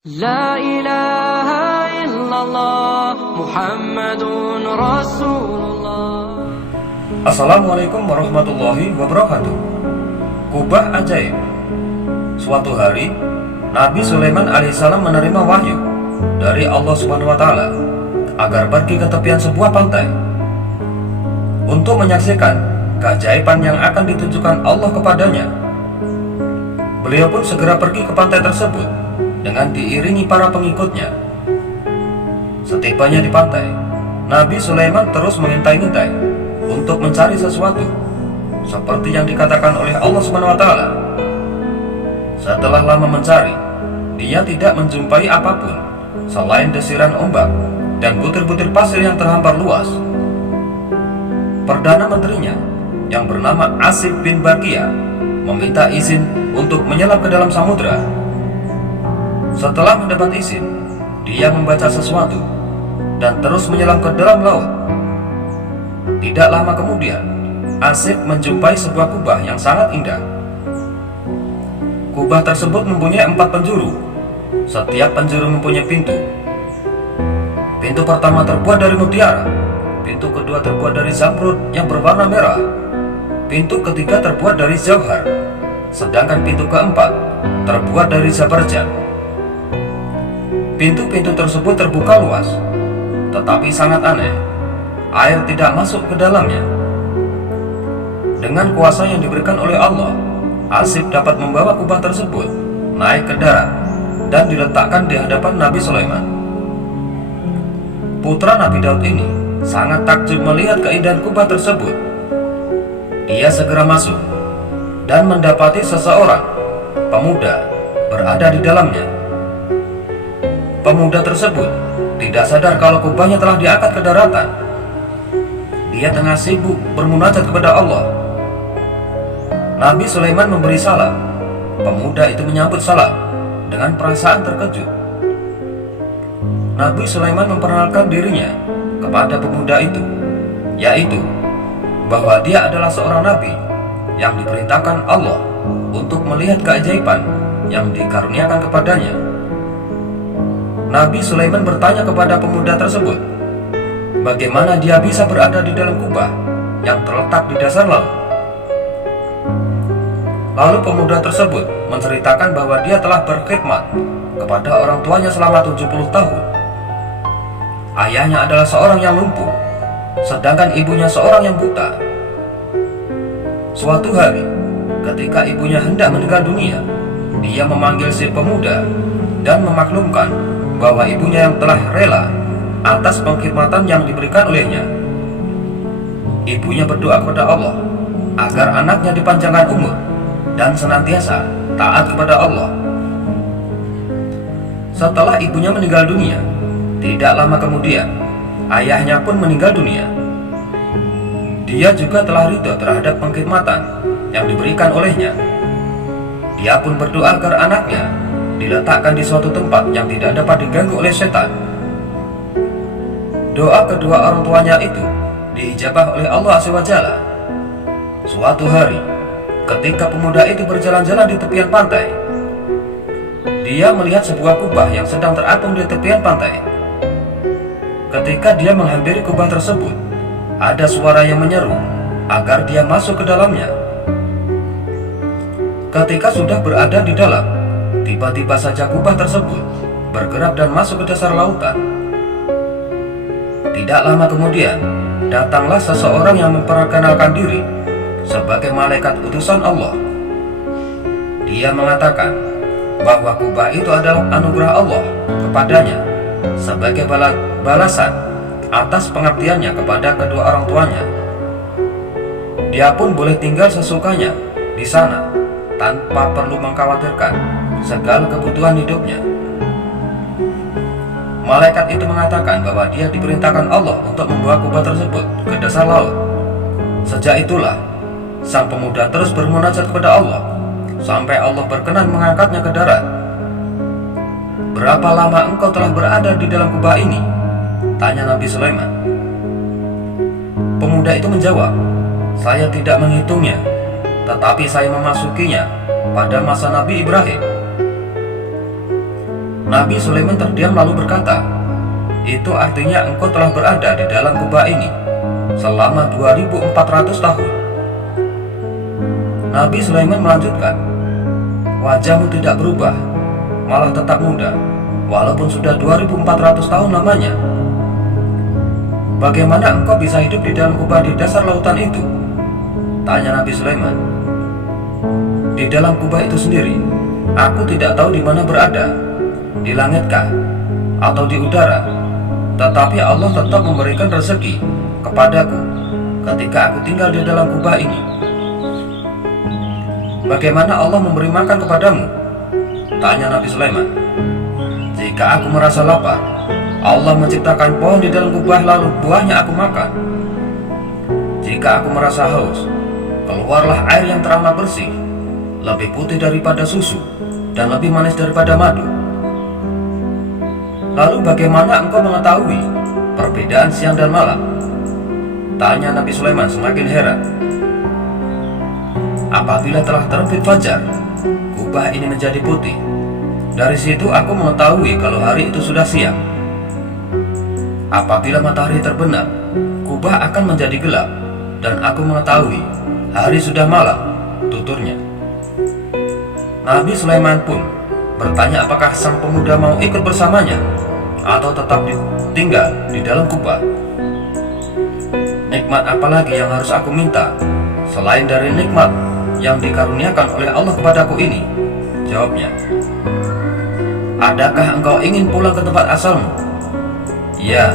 La ilaha illallah Muhammadun Rasulullah. Assalamualaikum warahmatullahi wabarakatuh. Kubah ajaib. Suatu hari Nabi Sulaiman alaihissalam menerima wahyu dari Allah Subhanahu wa Ta'ala agar pergi ke tepian sebuah pantai untuk menyaksikan keajaiban yang akan ditunjukkan Allah kepadanya. Beliau pun segera pergi ke pantai tersebut dengan diiringi para pengikutnya. Setibanya di pantai, Nabi Sulaiman terus mengintai-intai untuk mencari sesuatu seperti yang dikatakan oleh Allah Subhanahu wa Ta'ala. Setelah lama mencari, dia tidak menjumpai apapun selain desiran ombak dan butir-butir pasir yang terhampar luas. Perdana Menterinya yang bernama Asif bin Barkia meminta izin untuk menyelam ke dalam samudera. Setelah mendapat izin, dia membaca sesuatu dan terus menyelam ke dalam laut. Tidak lama kemudian, Asif menjumpai sebuah kubah yang sangat indah. Kubah tersebut mempunyai 4 penjuru. Setiap penjuru mempunyai pintu. Pintu pertama terbuat dari mutiara, pintu kedua terbuat dari zamrud yang berwarna merah, pintu ketiga terbuat dari jauhar, sedangkan pintu keempat terbuat dari zabarjad. Pintu-pintu tersebut terbuka luas, tetapi sangat aneh, air tidak masuk ke dalamnya. Dengan kuasa yang diberikan oleh Allah, Asif dapat membawa kubah tersebut naik ke darat dan diletakkan di hadapan Nabi Sulaiman. Putra Nabi Daud ini sangat takjub melihat keindahan kubah tersebut. Dia segera masuk dan mendapati seseorang pemuda berada di dalamnya. Pemuda tersebut tidak sadar kalau kubahnya telah diangkat ke daratan. Dia tengah sibuk bermunajat kepada Allah. Nabi Sulaiman memberi salam. Pemuda itu menyambut salam dengan perasaan terkejut. Nabi Sulaiman memperkenalkan dirinya kepada pemuda itu, yaitu bahwa dia adalah seorang nabi yang diperintahkan Allah untuk melihat keajaiban yang dikaruniakan kepadanya. Nabi Sulaiman bertanya kepada pemuda tersebut, bagaimana dia bisa berada di dalam kubah yang terletak di dasar laut. Lalu pemuda tersebut menceritakan bahwa dia telah berkhidmat kepada orang tuanya selama 70 tahun. Ayahnya adalah seorang yang lumpuh, sedangkan ibunya seorang yang buta. Suatu hari, ketika ibunya hendak meninggal dunia, dia memanggil si pemuda dan memaklumkan bahwa ibunya yang telah rela atas pengkhidmatan yang diberikan olehnya. Ibunya berdoa kepada Allah agar anaknya dipanjangkan umur dan senantiasa taat kepada Allah. Setelah ibunya meninggal dunia, tidak lama kemudian ayahnya pun meninggal dunia. Dia juga telah ridho terhadap pengkhidmatan yang diberikan olehnya. Dia pun berdoa agar anaknya diletakkan di suatu tempat yang tidak dapat diganggu oleh setan. Doa kedua orang tuanya itu diijabah oleh Allah SWT. Suatu hari, ketika pemuda itu berjalan-jalan di tepian pantai, dia melihat sebuah kubah yang sedang terapung di tepian pantai. Ketika dia menghampiri kubah tersebut, ada suara yang menyeru agar dia masuk ke dalamnya. Ketika sudah berada di dalam, tiba-tiba saja kubah tersebut bergerak dan masuk ke dasar lautan. Tidak lama kemudian, datanglah seseorang yang memperkenalkan diri sebagai malaikat utusan Allah. Dia mengatakan bahwa kubah itu adalah anugerah Allah kepadanya sebagai balasan atas pengabdiannya kepada kedua orang tuanya. Dia pun boleh tinggal sesukanya di sana tanpa perlu mengkhawatirkan segala kebutuhan hidupnya. Malaikat itu mengatakan bahwa dia diperintahkan Allah untuk membawa kubah tersebut ke dasar laut. Sejak itulah sang pemuda terus bermunajat kepada Allah sampai Allah berkenan mengangkatnya ke darat. Berapa lama engkau telah berada di dalam kubah ini? Tanya Nabi Sulaiman. Pemuda itu menjawab, saya tidak menghitungnya, tetapi saya memasukinya pada masa Nabi Ibrahim. Nabi Sulaiman terdiam lalu berkata, "Itu artinya engkau telah berada di dalam kubah ini selama 2400 tahun." Nabi Sulaiman melanjutkan, "Wajahmu tidak berubah, malah tetap muda, walaupun sudah 2400 tahun lamanya. Bagaimana engkau bisa hidup di dalam kubah di dasar lautan itu?" tanya Nabi Sulaiman. "Di dalam kubah itu sendiri, aku tidak tahu di mana berada, di langitkah atau di udara, tetapi Allah tetap memberikan rezeki kepadaku ketika aku tinggal di dalam kubah ini." "Bagaimana Allah memberi makan kepadamu?" tanya Nabi Sulaiman. "Jika aku merasa lapar, Allah menciptakan pohon di dalam kubah lalu buahnya aku makan. Jika aku merasa haus, keluarlah air yang teramat bersih, lebih putih daripada susu dan lebih manis daripada madu." "Lalu bagaimana engkau mengetahui perbedaan siang dan malam?" tanya Nabi Sulaiman semakin heran. "Apabila telah terbit fajar, kubah ini menjadi putih. Dari situ aku mengetahui kalau hari itu sudah siang. Apabila matahari terbenam, kubah akan menjadi gelap, dan aku mengetahui hari sudah malam," tuturnya. Nabi Sulaiman pun bertanya apakah sang pemuda mau ikut bersamanya atau tetap tinggal di dalam kubah. "Nikmat apa lagi yang harus aku minta selain dari nikmat yang dikaruniakan oleh Allah kepadaku ini?" jawabnya. "Adakah engkau ingin pulang ke tempat asalmu?" "Ya,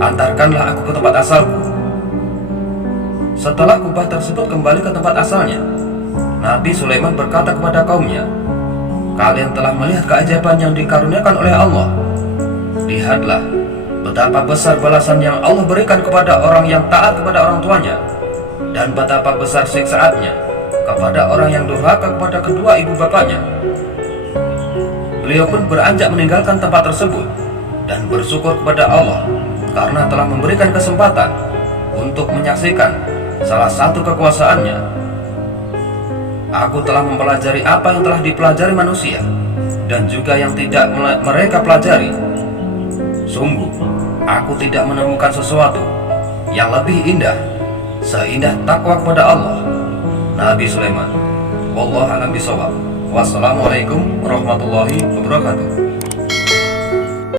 antarkanlah aku ke tempat asalku." Setelah kubah tersebut kembali ke tempat asalnya, Nabi Sulaiman berkata kepada kaumnya, "Kalian telah melihat keajaiban yang dikaruniakan oleh Allah. Lihatlah betapa besar balasan yang Allah berikan kepada orang yang taat kepada orang tuanya, dan betapa besar siksaannya kepada orang yang durhaka kepada kedua ibu bapaknya." Beliau pun beranjak meninggalkan tempat tersebut dan bersyukur kepada Allah karena telah memberikan kesempatan untuk menyaksikan salah satu kekuasaannya. "Aku telah mempelajari apa yang telah dipelajari manusia dan juga yang tidak mereka pelajari. Sungguh, aku tidak menemukan sesuatu yang lebih indah seindah takwa kepada Allah." Nabi Sulaiman. Wallahu a'lam bishawab. Wassalamualaikum warahmatullahi wabarakatuh.